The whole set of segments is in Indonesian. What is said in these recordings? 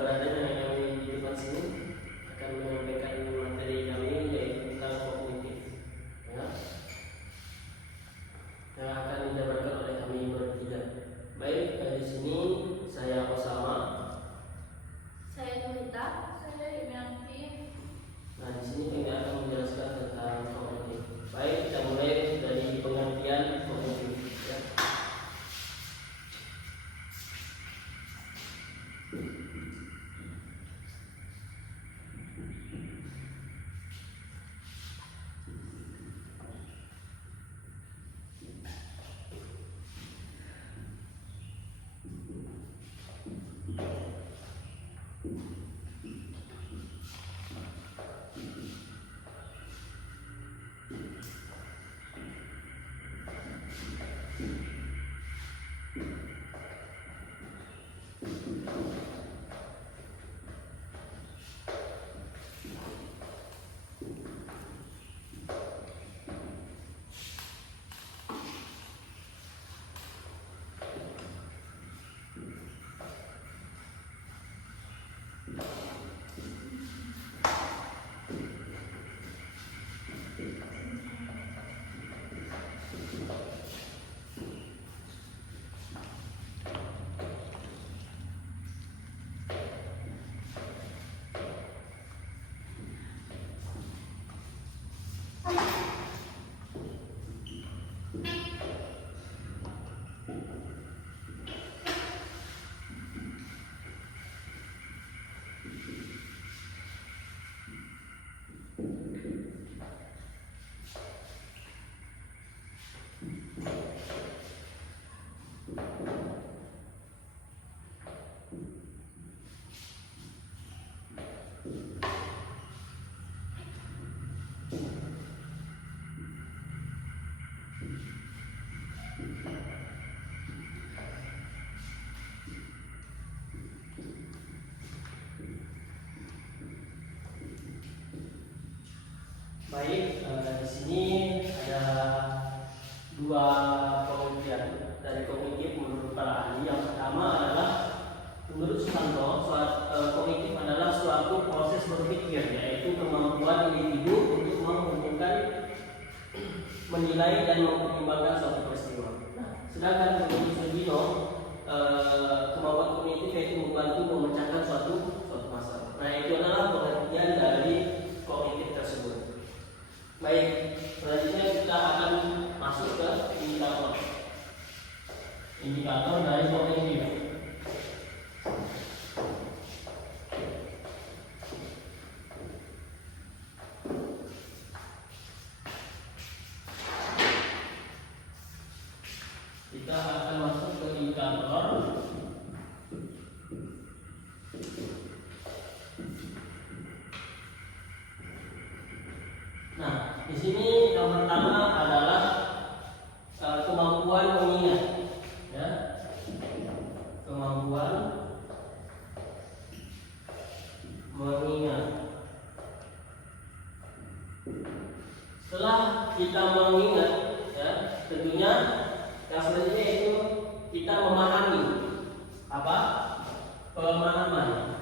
beradanya kami di depan sini akan menyampaikan materi kami yaitu tentang kognitif, ya, yang akan dijabarkan oleh kami bertiga. Baik, di sini saya Osama, saya Nurita, saya Yumianti. Nah, di sini kami akan menjelaskan tentang kognitif. Baik, kita mulai dari pengertian kognitif, ya. Baik, di sini ada dua pengertian dari kognitif menurut para ahli. Yang pertama adalah menurut Susanto, kognitif adalah suatu proses berpikir, yaitu kemampuan individu untuk menghubungkan, menilai dan mempertimbangkan suatu peristiwa. Nah, sedangkan menurut Sugino, kemampuan kognitif yaitu membantu memecahkan suatu masalah. Nah, itu adalah pengertian dari kognitif tersebut. Baik, selanjutnya kita akan masuk ke indikator dari kognitif. Kita akan masuk ke indikator. Nah, di sini yang pertama adalah kemampuan mengingat, ya, kemampuan mengingat. Setelah kita mengingat, ya, tentunya yang selanjutnya itu kita memahami apa? Pemahaman.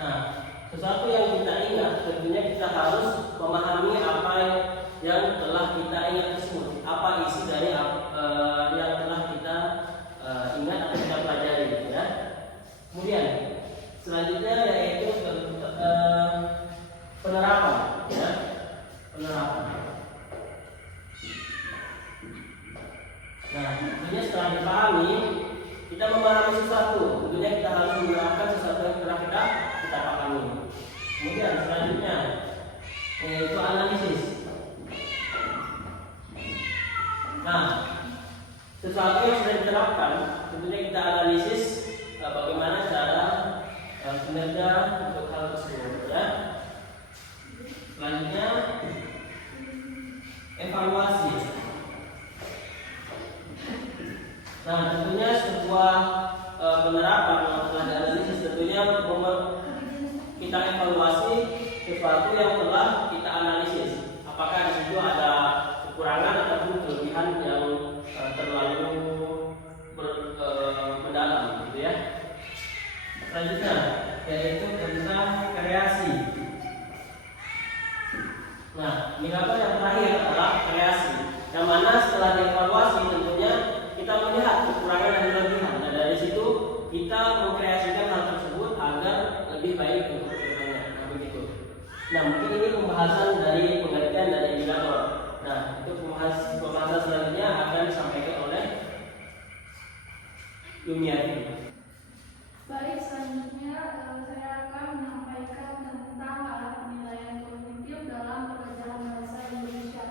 Nah, sesuatu yang kita ingat tentunya kita harus memahami apa yang telah kita ingat tersebut, apa isi dari yang telah kita ingat atau kita pelajari, ya. Kemudian selanjutnya yaitu penerapan, ya, penerapan. Nah, tentunya setelah dipahami, kita memahami sesuatu, tentunya kita harus menerapkan sesuatu yang telah kita pahami. Kemudian selanjutnya yaitu analisis. Nah, sesuatu yang sudah diterapkan, tentunya kita analisis bagaimana cara kinerja untuk hal tersebut, ya. Selanjutnya evaluasi. Nah, tentunya sebuah penerapan yang telah dianalisis tentunya kita evaluasi sesuatu yang telah kita analisis. Apakah di situ ada kekurangan ataupun setelah dievaluasi tentunya kita melihat kekurangan dan kelebihan. Dan dari situ kita mengkreasikan hal tersebut agar lebih baik untuk kedepannya. Nah begitu. Nah mungkin ini pembahasan dari pengertian dari indikator. Nah itu pembahasan selanjutnya akan disampaikan oleh Yumiati. Baik, selanjutnya saya akan menyampaikan tentang alat penilaian kognitif dalam pelajaran bahasa Indonesia.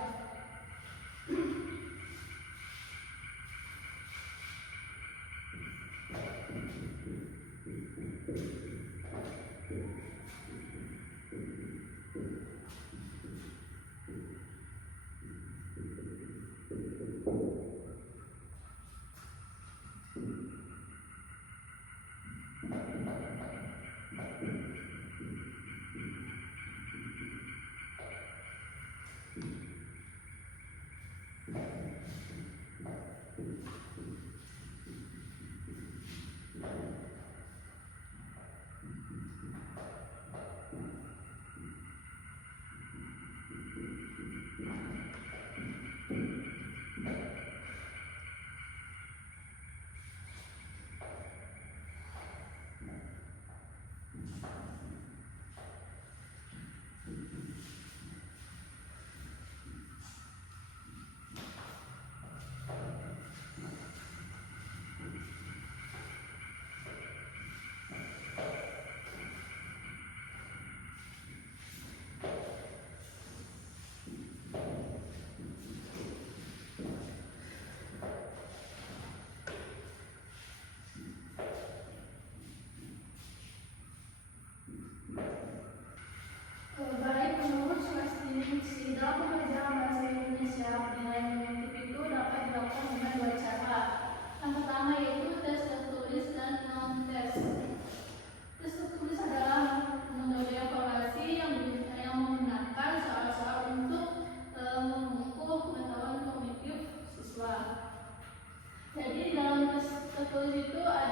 Baik, menurut Sulastiningsi, dalam pelajaran bahasa Indonesia, penilaian kognitif itu dapat dilakukan dengan dua cara. Yang pertama yaitu tes tertulis dan non-tes. Tes tertulis adalah metode evaluasi yang menggunakan soal-soal untuk mengukur pengetahuan kognitif siswa. Jadi dalam tes tertulis itu ada